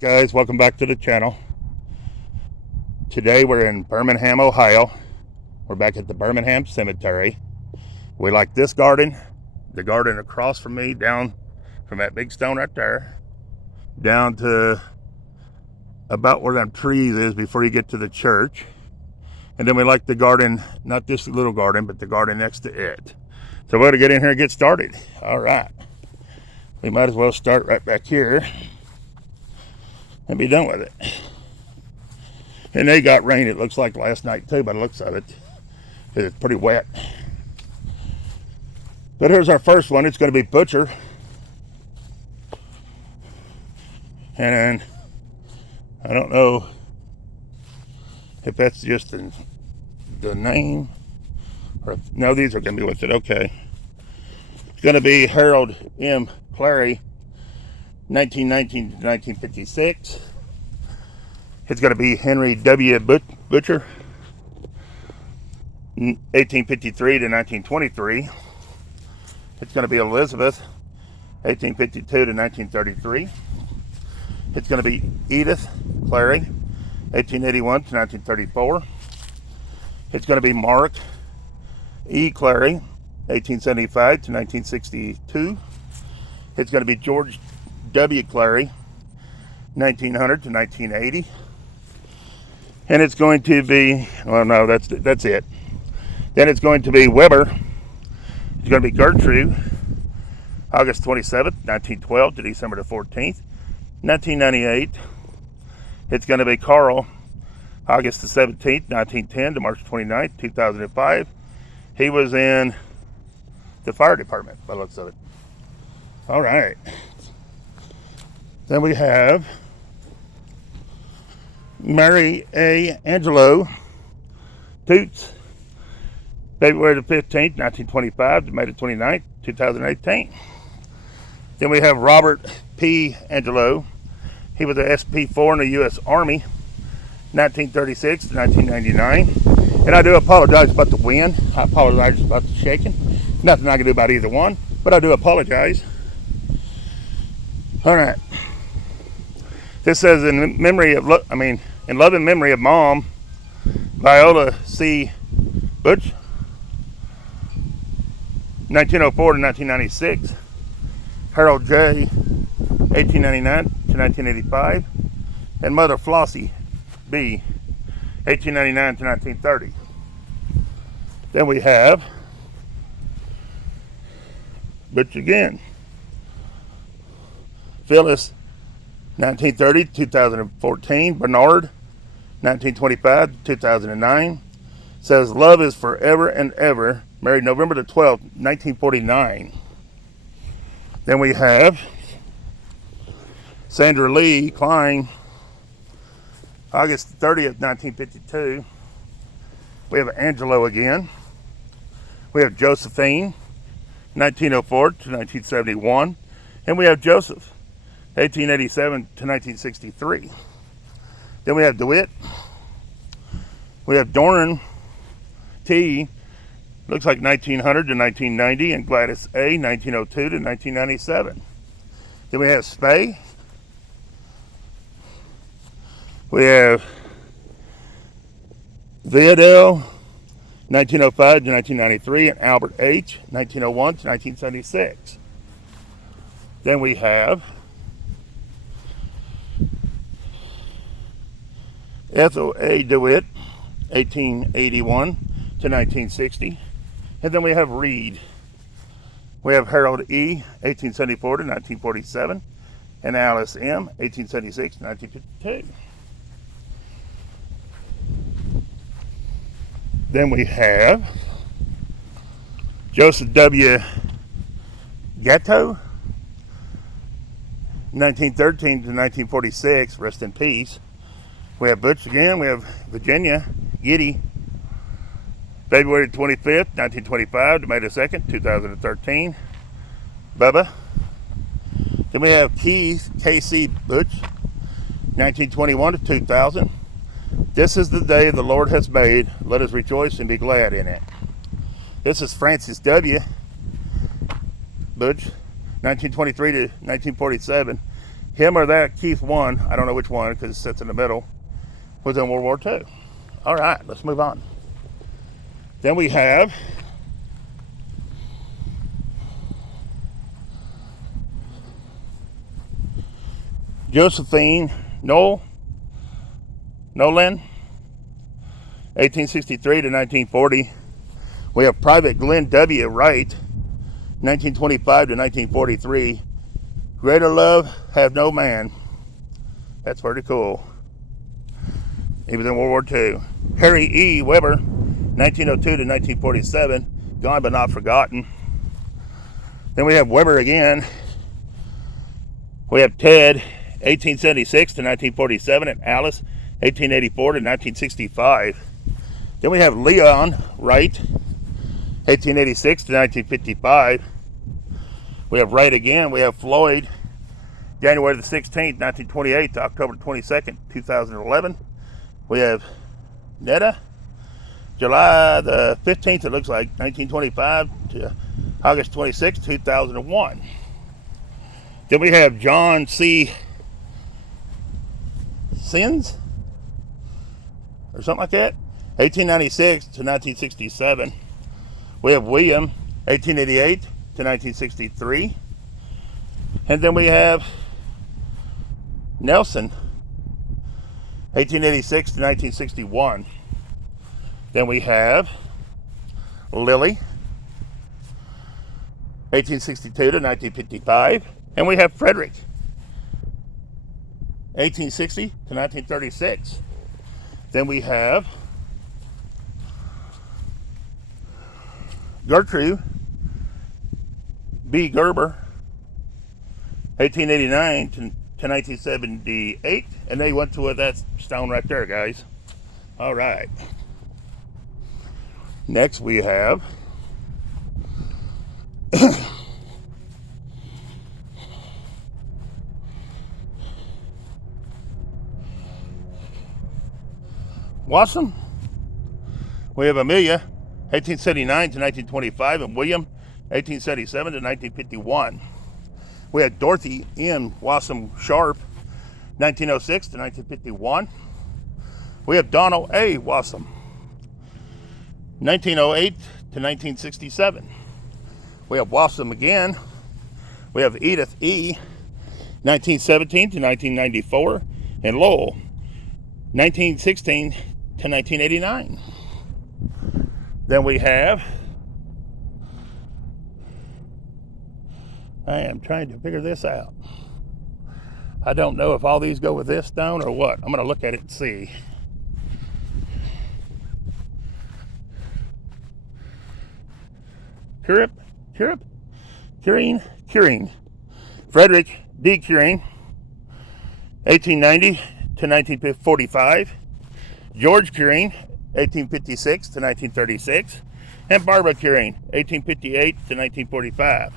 Guys, welcome back to the channel. Today we're in Birmingham, Ohio. We're back at the Birmingham Cemetery. We like this garden, the garden across from me, down from that big stone right there, down to about where that trees is before you get to the church. And then we like the garden, not this little garden, but the garden next to it. So we're going to get in here and get started. All right. We might as well start right back here and be done with it. And they got rain, it looks like, last night too, by the looks of it, because it's pretty wet. But here's our first one. It's going to be Butcher. And I don't know if that's just the name, or if, no, these are going to be with it. Okay. It's going to be Harold M. Clary, 1919 to 1956. It's going to be Henry W. Butcher, 1853 to 1923. It's going to be Elizabeth, 1852 to 1933. It's going to be Edith Clary, 1881 to 1934. It's going to be Mark E. Clary, 1875 to 1962. It's going to be George W. Clary, 1900 to 1980. And it's going to be, well, no, that's it. Then it's going to be Weber. It's going to be Gertrude, August 27th, 1912 to December the 14th, 1998. It's going to be Carl, August the 17th, 1910 to March 29th, 2005. He was in the fire department, by the looks of it. All right. Then we have Mary A. Angelo, Toots, February the 15th, 1925 to May the 29th, 2018. Then we have Robert P. Angelo. He was a SP4 in the U.S. Army, 1936 to 1999. And I do apologize about the wind. I apologize about the shaking. Nothing I can do about either one, but I do apologize. All right. This says in loving memory of Mom, Viola C. Butch, 1904 to 1996. Harold J. 1899 to 1985. And Mother Flossie B. 1899 to 1930. Then we have Butch again. Phyllis, 1930 to 2014. Bernard, 1925 to 2009. Says love is forever and ever. Married November the 12th, 1949. Then we have Sandra Lee Klein, August 30th, 1952. We have Angelo again. We have Josephine, 1904 to 1971. And we have Joseph, 1887 to 1963. Then we have DeWitt. We have Dornan T. Looks like 1900 to 1990. And Gladys A. 1902 to 1997. Then we have Spay. We have Viadel, 1905 to 1993. And Albert H. 1901 to 1976. Then we have Ethel A. DeWitt, 1881 to 1960. And then we have Reed. We have Harold E., 1874 to 1947. And Alice M., 1876 to 1952. Then we have Joseph W. Gatto, 1913 to 1946, rest in peace. We have Butch again. We have Virginia Giddy, February 25th, 1925 to May the 2nd, 2013. Bubba. Then we have Keith K.C. Butch, 1921 to 2000. This is the day the Lord has made. Let us rejoice and be glad in it. This is Francis W. Butch, 1923 to 1947. him or that Keith one, I don't know which one because it sits in the middle, was in World War II. All right, let's move on. Then we have Josephine Nolan, 1863 to 1940. We have Private Glenn W. Wright, 1925 to 1943. Greater love have no man. That's pretty cool. He was in World War II. Harry E. Weber, 1902 to 1947. Gone but not forgotten. Then we have Weber again. We have Ted, 1876 to 1947, and Alice, 1884 to 1965. Then we have Leon Wright, 1886 to 1955. We have Wright again. We have Floyd, January the 16th, 1928 to October 22nd, 2011. We have Netta, July the 15th, it looks like, 1925 to August 26th, 2001. Then we have John C. Sins, or something like that, 1896 to 1967. We have William, 1888 to 1963. And then we have Nelson, 1886 to 1961. Then we have Lily, 1862 to 1955. And we have Frederick, 1860 to 1936. Then we have Gertrude B. Gerber, 1889 to 1978. And they went to that stone right there, guys. All right. Next we have Wassam. We have Amelia, 1879 to 1925, and William, 1877 to 1951. We had Dorothy M. Wassam Sharp, 1906 to 1951. We have Donald A. Wassam, 1908 to 1967. We have Wassam again. We have Edith E., 1917 to 1994, and Lowell, 1916 to 1989. Then we have, I am trying to figure this out. I don't know if all these go with this stone or what. I'm going to look at it and see. Curing. Frederick D. Curing, 1890 to 1945. George Curing, 1856 to 1936. And Barbara Curing, 1858 to 1945.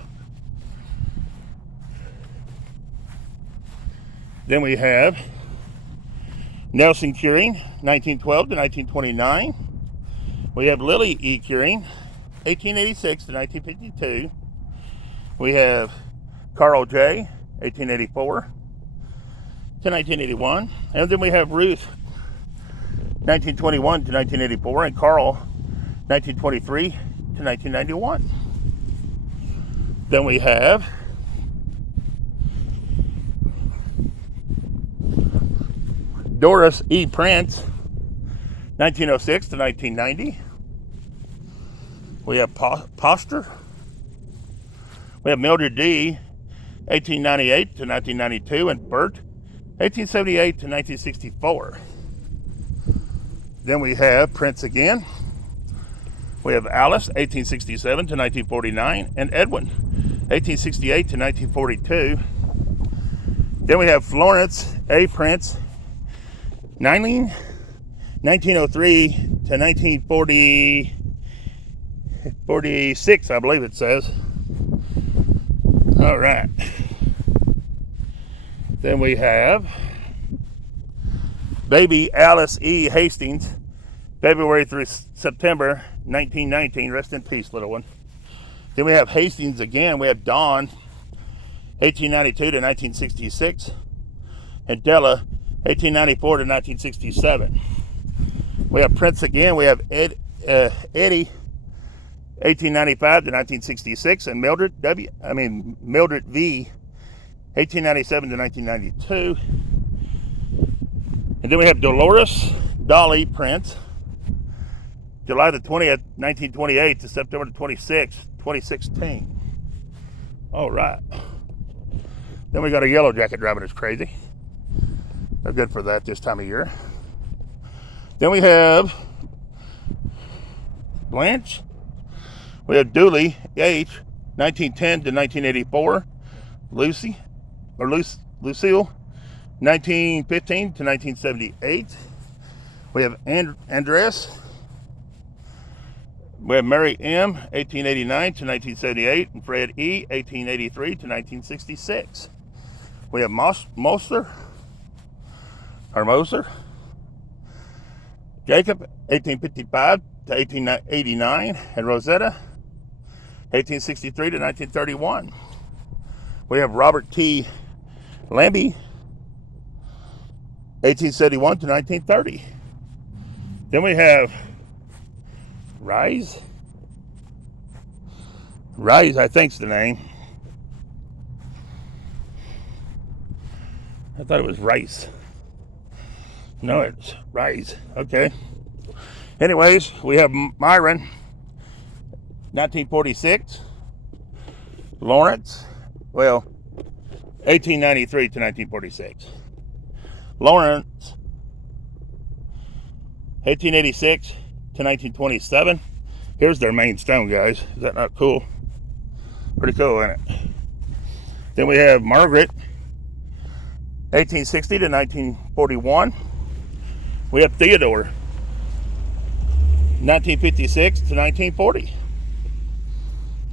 Then we have Nelson Curing, 1912 to 1929. We have Lily E. Curing, 1886 to 1952. We have Carl J., 1884 to 1981. And then we have Ruth, 1921 to 1984, and Carl, 1923 to 1991. Then we have Doris E. Prince, 1906 to 1990. We have Poster. We have Mildred D., 1898 to 1992, and Bert, 1878 to 1964. Then we have Prince again. We have Alice, 1867 to 1949, and Edwin, 1868 to 1942. Then we have Florence A. Prince, 1903 to 1946, I believe it says. All right. Then we have baby Alice E. Hastings, February through September 1919. Rest in peace, little one. Then we have Hastings again. We have Dawn, 1892 to 1966. and Della, 1894 to 1967. We have Prince again. We have Eddie, 1895 to 1966, and Mildred V, 1897 to 1992. And then we have Dolores Dolly Prince, July the 20th, 1928 to September the 26th, 2016. All right. Then we got a yellow jacket driving us crazy. They're good for that this time of year. Then we have Blanche. We have Dooley H, 1910 to 1984. Lucille, 1915 to 1978. We have Andres. We have Mary M, 1889 to 1978, and Fred E, 1883 to 1966. We have Moser, Jacob, 1855 to 1889, and Rosetta, 1863 to 1931. We have Robert T. Lambie, 1871 to 1930. Then we have Rise, I think's the name. I thought it was Rice. No, it's Rise. Okay. Anyways, we have Myron, 1946. Lawrence, 1893 to 1946. Lawrence, 1886 to 1927. Here's their main stone, guys. Is that not cool? Pretty cool, isn't it? Then we have Margaret, 1860 to 1941. We have Theodore, 1956 to 1940.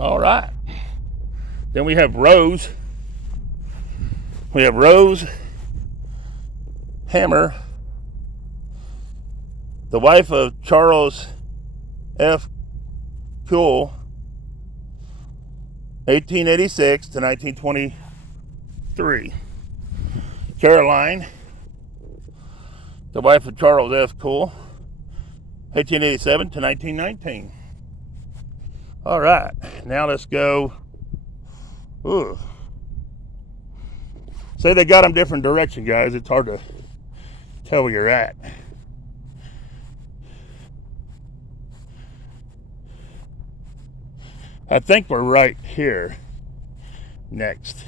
All right. Then we have Rose. We have Rose Hammer, the wife of Charles F. Kuhl, 1886 to 1923. Caroline, the wife of Charles F. Kuhl, 1887 to 1919. All right, now let's go. Ooh. Say they got them different direction, guys. It's hard to tell where you're at. I think we're right here next.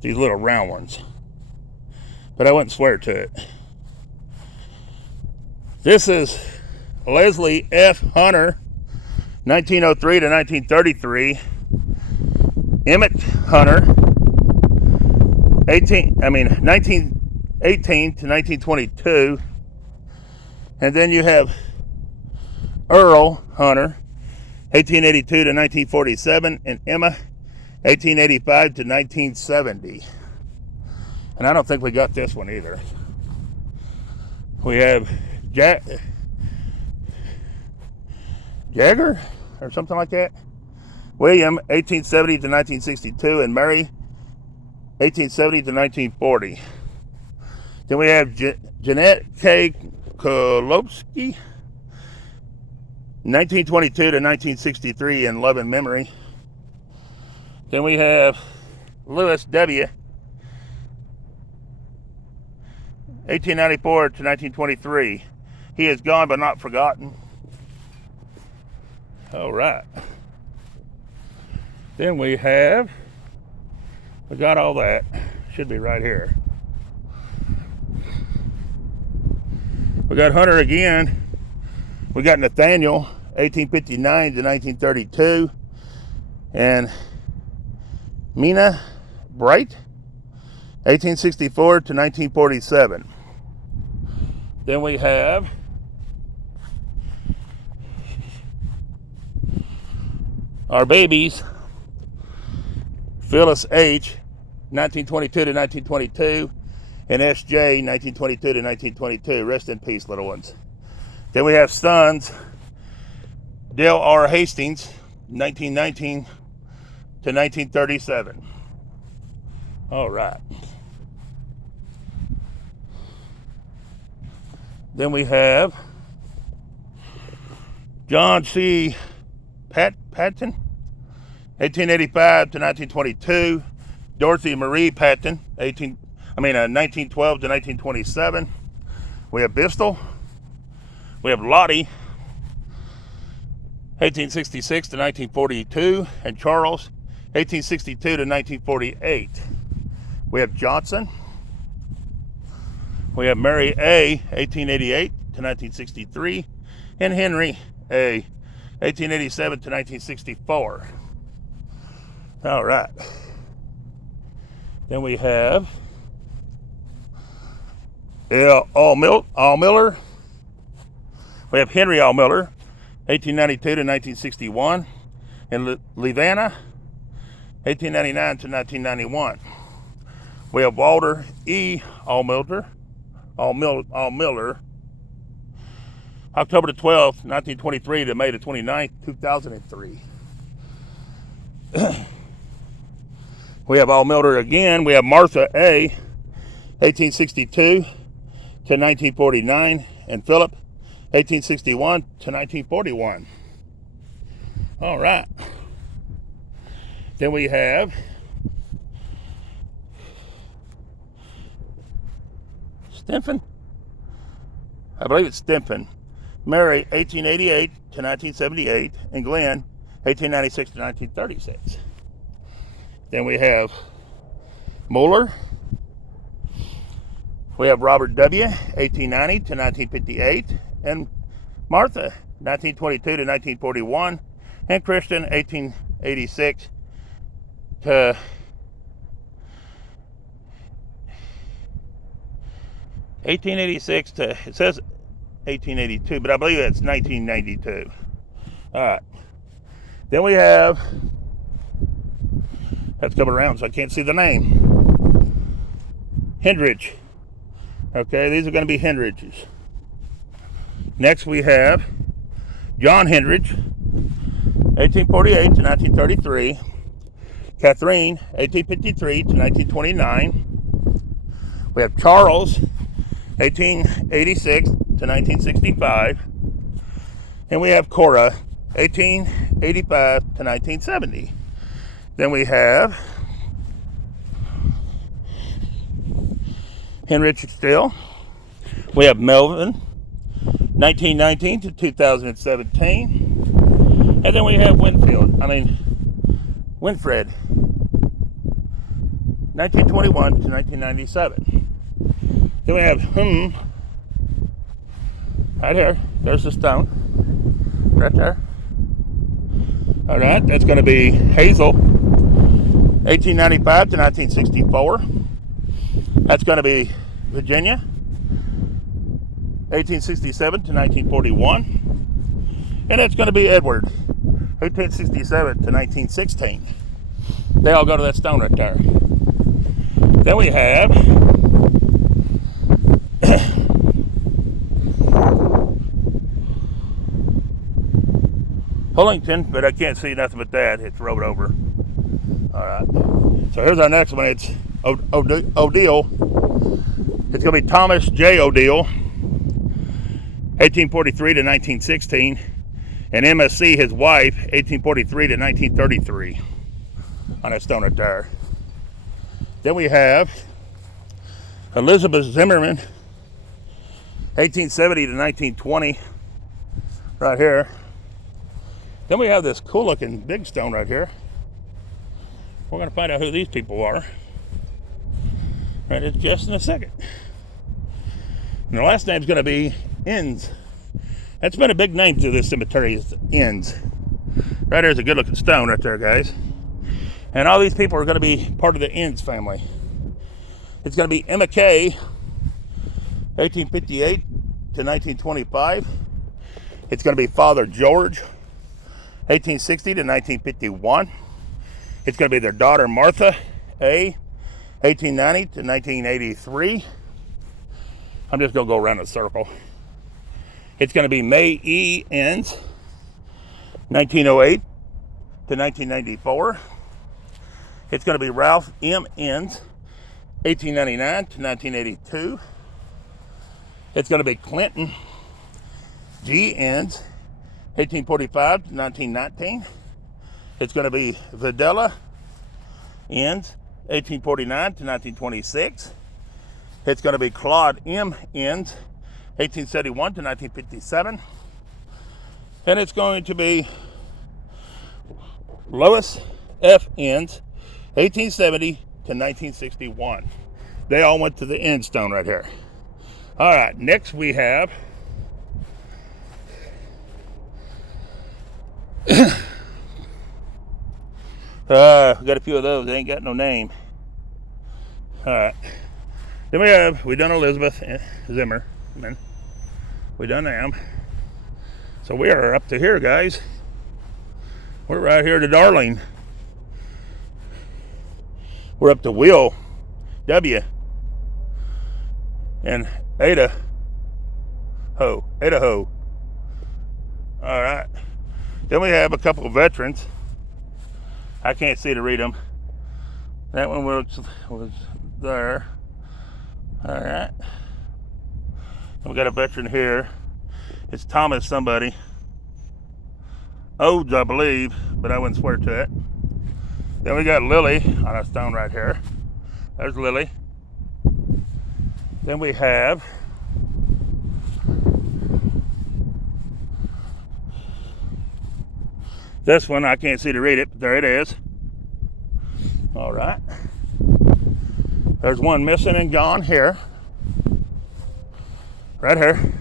These little round ones. But I wouldn't swear to it. This is Leslie F. Hunter, 1903 to 1933. Emmett Hunter, 1918 to 1922. And then you have Earl Hunter, 1882 to 1947, and Emma, 1885 to 1970. And I don't think we got this one either. We have Jagger or something like that. William, 1870 to 1962, and Mary, 1870 to 1940. Then we have Jeanette K. Kolopsky, 1922 to 1963, in love and memory. Then we have Lewis W., 1894 to 1923. He is gone but not forgotten. All right. Then we got all that. Should be right here. We got Hunter again. We got Nathaniel, 1859 to 1932. And Mina Bright, 1864 to 1947. Then we have our babies. Phyllis H., 1922 to 1922, and S.J., 1922 to 1922. Rest in peace, little ones. Then we have sons. Dale R. Hastings, 1919 to 1937. All right. Then we have John C. Patton, 1885 to 1922. Dorothy Marie Patton, 1912 to 1927. We have Bristol. We have Lottie, 1866 to 1942, and Charles, 1862 to 1948. We have Johnson. We have Mary A, 1888 to 1963, and Henry A, 1887 to 1964. All right. Then we have All Miller. We have Henry All Miller, 1892 to 1961, and Levana, 1899 to 1991. We have Walter E. All Miller, October the 12th, 1923 to May the 29th, 2003. We have All Miller again. We have Martha A, 1862 to 1949, and Philip, 1861 to 1941. All right. Then we have Stimson. I believe it's Stimson. Mary, 1888 to 1978, and Glenn, 1896 to 1936. Then we have Mueller. We have Robert W., 1890 to 1958, and Martha, 1922 to 1941, and Christian, 1886 to 1886 to, it says 1882, but I believe that's 1992. All right. Then we have, that's coming around so I can't see the name. Hendridge. Okay, these are going to be Hendridges. Next we have John Hendridge, 1848 to 1933. Catherine, 1853 to 1929. We have Charles, 1886 to 1965. And we have Cora, 1885 to 1970. Then we have Henrich still. We have Melvin, 1919 to 2017. And then we have Winfred, 1921 to 1997. Then we have right here. There's the stone. Right there. All right, that's going to be Hazel, 1895 to 1964. That's going to be Virginia, 1867 to 1941. And that's going to be Edward, 1867 to 1916. They all go to that stone right there. Then we have Hullington, but I can't see nothing but that. It's rode over. All right. So here's our next one. It's O'Deal. It's going to be Thomas J. O'Deal, 1843 to 1916. And MSC, his wife, 1843 to 1933. On that stone right there. Then we have Elizabeth Zimmerman, 1870 to 1920. Right here. Then we have this cool looking big stone right here. We're going to find out who these people are. Right, it's just in a second. And the last name's going to be Inns. That's been a big name to this cemetery, is Inns. Right there's a good looking stone right there, guys. And all these people are going to be part of the Inns family. It's going to be Emma Kay, 1858 to 1925. It's going to be Father George, 1860 to 1951. It's going to be their daughter Martha A, 1890 to 1983. I'm just going to go around in a circle. It's going to be May E. Enns, 1908 to 1994. It's going to be Ralph M. Enns, 1899 to 1982. It's going to be Clinton G. Ends, 1845 to 1919. It's going to be Videla Ends, 1849 to 1926. It's going to be Claude M. Ends, 1871 to 1957. And it's going to be Lois F. Ends, 1870 to 1961. They all went to the end stone right here. All right, next we have we got a few of those. They ain't got no name. All right. Then we done Elizabeth Zimmerman. We done them. So we are up to here, guys. We're right here to Darling. We're up to Will W. and Idaho. All right. Then we have a couple of veterans. I can't see to read them. That one was there. All right. And we got a veteran here. It's Thomas somebody. Odes, I believe, but I wouldn't swear to it. Then we got Lily on a stone right here. There's Lily. Then we have this one. I can't see to read it, but there it is. All right. There's one missing and gone here. Right here.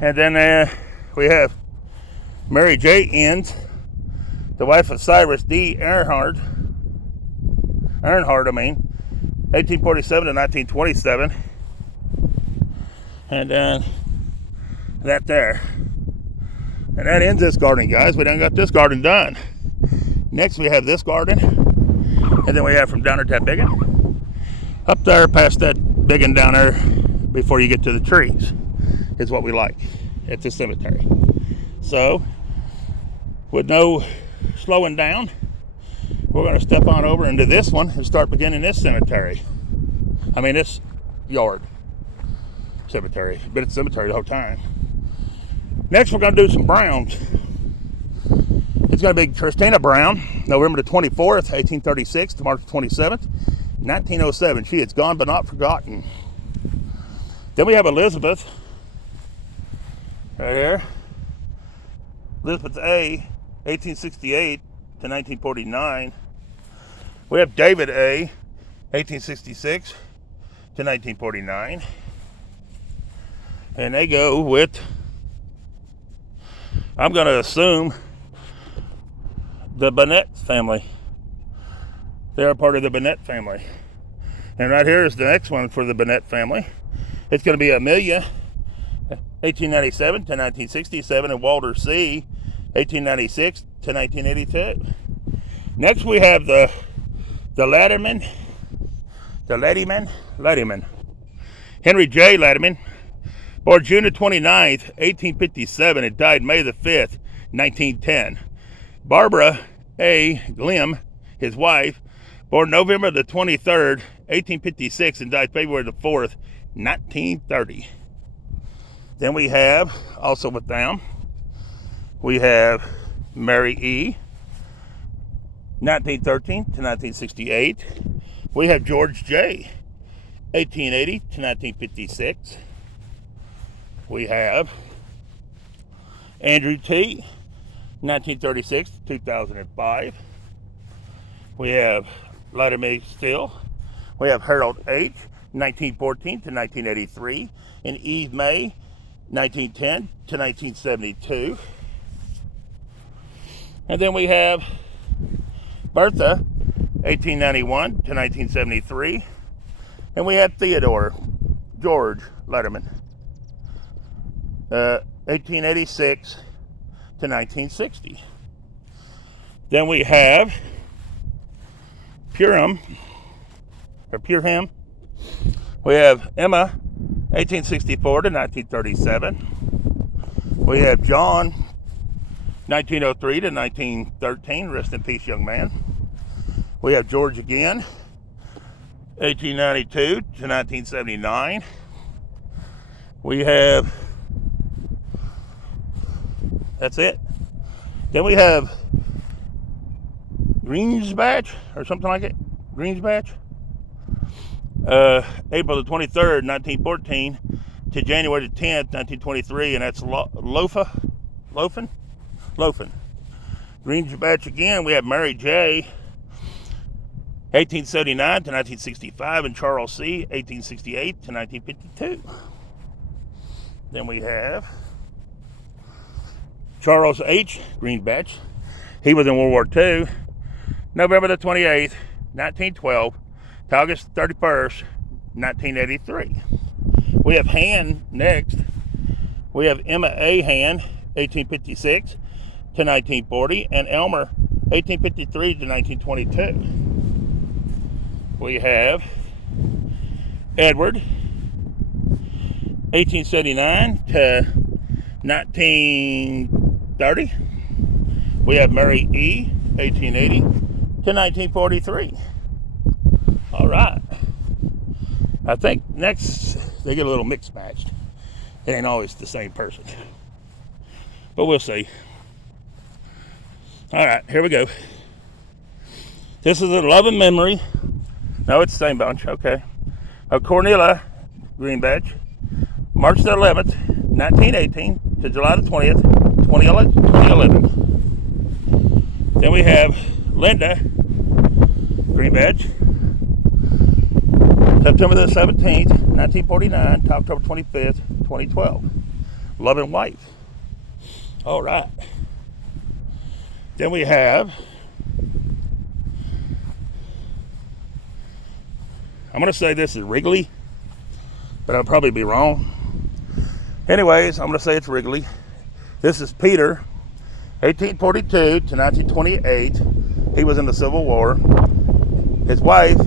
And then we have Mary J. Ends, the wife of Cyrus D. Earnhardt, 1847 to 1927. And then that there. And that ends this garden, guys. We done got this garden done. Next we have this garden. And then we have from down there to that biggin. Up there past that biggin down there before you get to the trees is what we like at the cemetery. So, with no slowing down, we're going to step on over into this one and start beginning this cemetery. I mean, this yard cemetery. Been at the cemetery the whole time. Next, we're going to do some Browns. It's going to be Christina Brown, November the 24th, 1836 to March 27th, 1907. She is gone but not forgotten. Then we have Elizabeth, right here. Elizabeth A., 1868 to 1949. We have David A., 1866 to 1949. And they go with, I'm going to assume, the Bennett family. They're a part of the Bennett family. And right here is the next one for the Bennett family. It's going to be Amelia, 1897 to 1967, and Walter C., 1896 to 1982. Next we have the Latterman. Henry J. Latterman, born June the 29th, 1857, and died May the 5th, 1910. Barbara A. Glim, his wife, born November the 23rd, 1856, and died February the 4th, 1930. Then we have, also with them, we have Mary E., 1913 to 1968. We have George J., 1880 to 1956. We have Andrew T., 1936 to 2005. We have Latimer Still. We have Harold H., 1914 to 1983. And Eve May, 1910 to 1972. And then we have Bertha, 1891 to 1973. And we have Theodore George Letterman, 1886 to 1960. Then we have Purham. We have Emma, 1864 to 1937. We have John, 1903 to 1913. Rest in peace, young man. We have George again, 1892 to 1979. We have, that's it. Then we have Greensbatch or something like it. Greensbatch. April the 23rd, 1914 to January the 10th, 1923, and that's Lofen. Greensbatch again. We have Mary J. 1879 to 1965, and Charles C. 1868 to 1952. Then we have Charles H. Greenbatch. He was in World War II, November the 28th, 1912 to August 31st, 1983. We have Han next. We have Emma A. Han, 1856 to 1940, and Elmer, 1853 to 1922. We have Edward, 1879 to 1930. We have Mary E., 1880 to 1943. All right. I think next they get a little mixed matched. It ain't always the same person, but we'll see. All right, here we go. This is a loving memory. No, it's the same bunch. Okay. Of Cornelia Greenbatch, March the 11th, 1918 to July the 20th, 2011. Then we have Linda Greenbatch, September the 17th, 1949 to October 25th, 2012. Loving wife. All right. Then we have, I'm going to say this is Wrigley, but I'll probably be wrong. Anyways, I'm going to say it's Wrigley. This is Peter, 1842 to 1928. He was in the Civil War. His wife,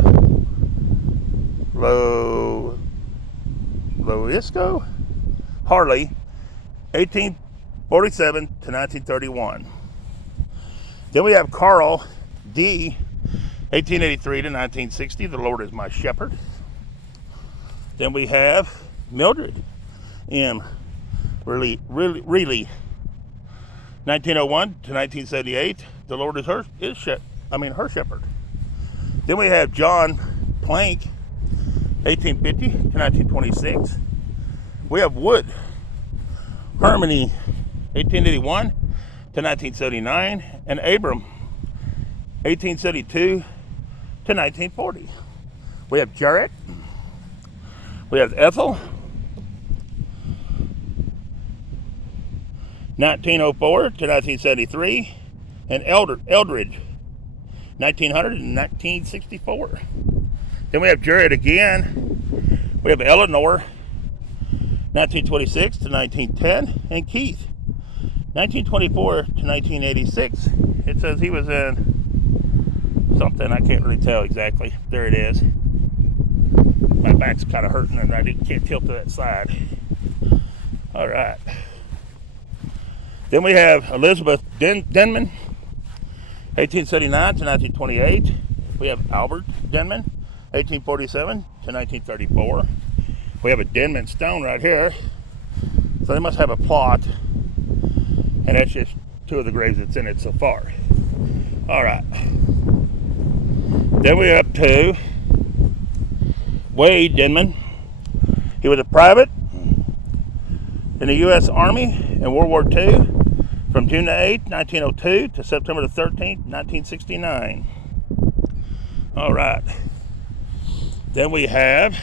Loisco Harley, 1847 to 1931. Then we have Carl D., 1883 to 1960. The Lord is my shepherd. Then we have Mildred M. Really, 1901 to 1978. The Lord is her shepherd. Then we have John Plank, 1850 to 1926. We have Wood Harmony, 1881 to 1979, and Abram, 1872 to 1940. We have Jarrett. We have Ethel, 1904 to 1973, and Eldridge, 1900 and 1964. Then we have Jared again. We have Eleanor, 1926 to 1910, and Keith, 1924 to 1986. It says he was in something, I can't really tell exactly. There it is. My back's kind of hurting and I can't tilt to that side. All right. Then we have Elizabeth Denman, 1879 to 1928. We have Albert Denman, 1847 to 1934. We have a Denman stone right here. So they must have a plot. And that's just two of the graves that's in it so far. All right. Then we're up to Wade Denman. He was a private in the U.S. Army in World War II from June the 8th, 1902 to September the 13th, 1969. All right. Then we have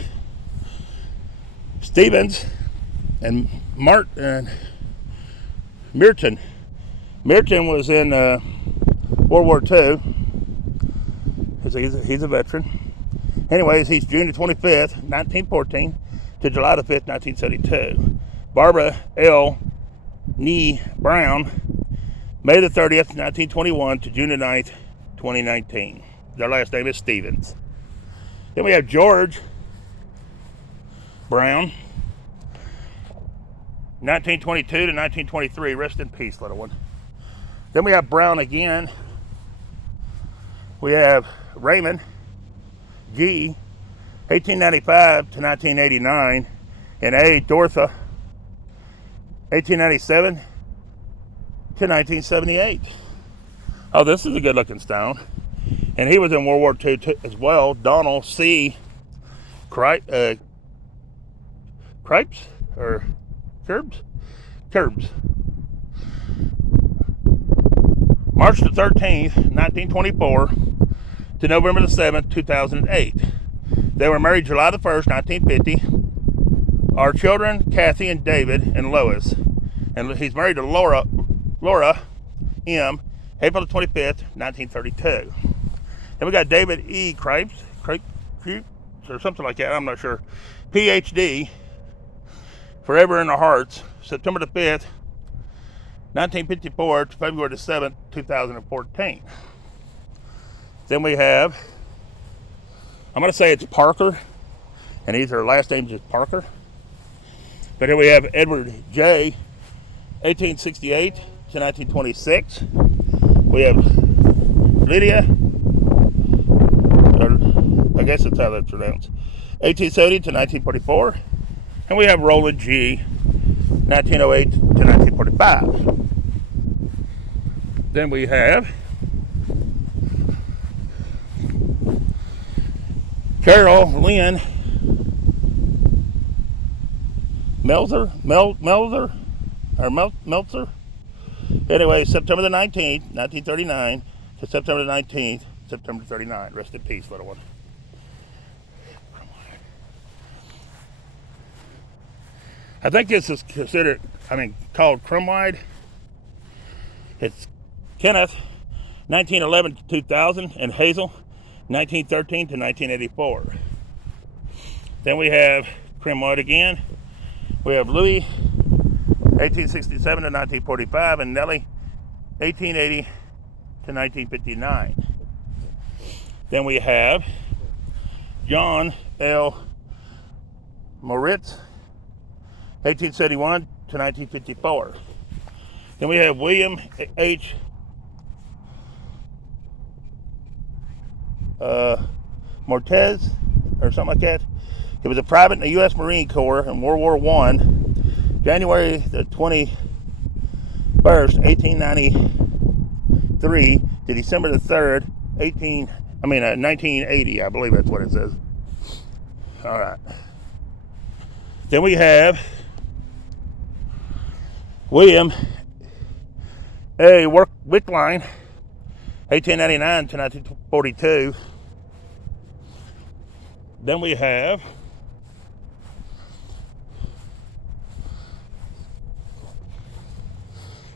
Stevens and Merton. Merton was in World War II. He's a veteran. Anyways, he's June the 25th, 1914 to July the 5th, 1972. Barbara L. Nee Brown, May the 30th, 1921 to June the 9th, 2019. Their last name is Stevens. Then we have George Brown, 1922 to 1923. Rest in peace, little one. Then we have Brown again. We have Raymond G., 1895 to 1989, And A. Dortha, 1897 to 1978. Oh, this is a good looking stone. And he was in World War II as well. Donald C. Cripes or Curbs? March the 13th, 1924 to November the 7th, 2008. They were married July the 1st, 1950. Our children, Kathy and David and Lois. And he's married to Laura M., April the 25th, 1932. Then we got David E. Cripes, or something like that, I'm not sure. PhD, Forever in Our Hearts, September the 5th, 1954 to February the 7th, 2014. Then we have, I'm going to say it's Parker, and these are last names is Parker. But here we have Edward J., 1868 to 1926. We have Lydia, or I guess that's how that's pronounced, 1870 to 1944. And we have Roland G., 1908 to 1945. Then we have Carol Lynn Meltzer. Anyway, September the 19th, 1939 to September the 19th, September 39. Rest in peace, little one. I think this is called Crumwide. It's Kenneth, 1911 to 2000, and Hazel, 1913 to 1984. Then we have Crumwide again. We have Louis, 1867 to 1945, and Nellie, 1880 to 1959. Then we have John L. Moritz, 1871 to 1954. Then we have William H. Mortez, or something like that. He was a private in the U.S. Marine Corps in World War I, January the 21st, 1893 to December the 3rd, 1980, I believe that's what it says. All right. Then we have William A. Wickline, 1899 to 1942. Then we have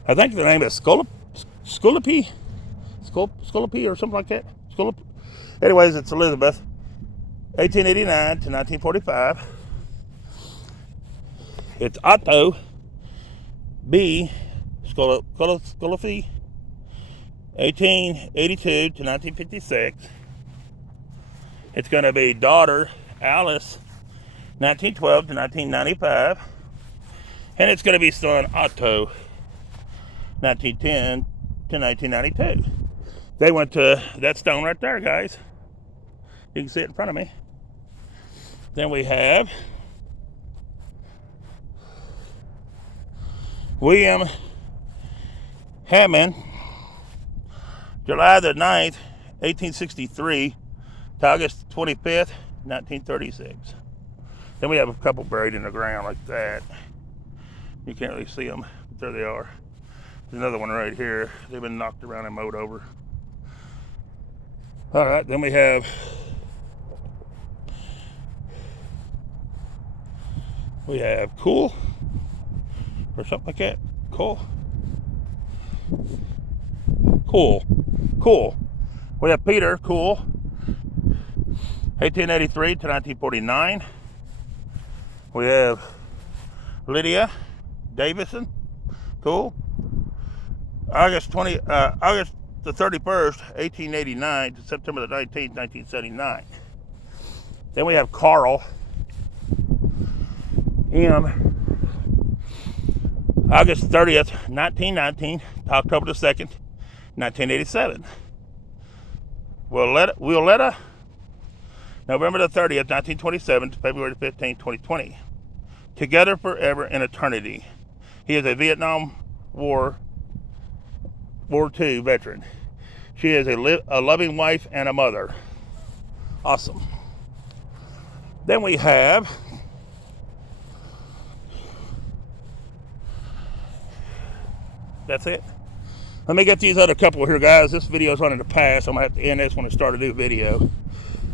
I think the name is Sculapy or something like that. Anyways, it's Elizabeth, 1889 to 1945. It's Otto B. Sculapy, 1882 to 1956. It's going to be daughter Alice, 1912 to 1995. And it's going to be son Otto, 1910 to 1992. They went to that stone right there, guys. You can see it in front of me. Then we have William Hammond, July the 9th, 1863 to August 25th, 1936. Then we have a couple buried in the ground like that. You can't really see them, but there they are. There's another one right here. They've been knocked around and mowed over. All right, then we have Cool, or something like that. Cool. We have Peter Cool, 1883 to 1949. We have Lydia Davison, Cool, August the 31st, 1889 to September the 19th, 1979. Then we have Carl M. August 30th, 1919 to October the 2nd, 1987. Violetta, November the 30th, 1927 to February the 15th, 2020. together forever in eternity. He is a Vietnam War II veteran. She is a loving wife and a mother. Awesome. Then we have that's it. Let me get these other couple here, guys. This video's running to pass. I'm going to have to end this when I start a new video.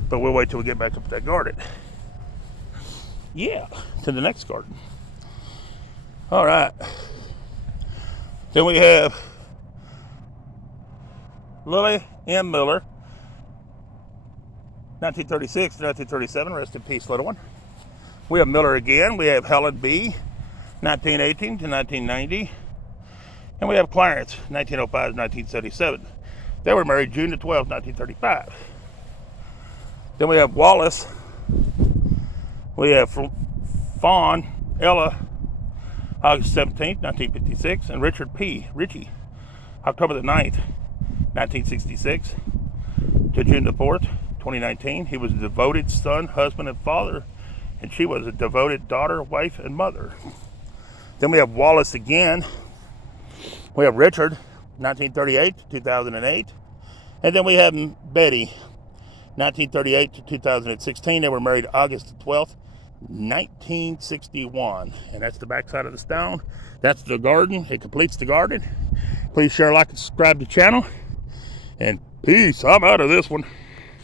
But we'll wait till we get back up to that garden. Yeah, to the next garden. All right. Then we have Lily M. Miller, 1936 to 1937. Rest in peace, little one. We have Miller again. We have Helen B., 1918 to 1990. And we have Clarence, 1905 to 1977. They were married June the 12th, 1935. Then we have Wallace. We have Fawn Ella, August 17th, 1956. And Richard P. Ritchie, October the 9th, 1966 to June the 4th, 2019. He was a devoted son, husband, and father. And she was a devoted daughter, wife, and mother. Then we have Wallace again. We have Richard, 1938 to 2008. And then we have Betty, 1938 to 2016. They were married August 12th, 1961. And that's the backside of the stone. That's the garden. It completes the garden. Please share, like, and subscribe to the channel. And peace. I'm out of this one.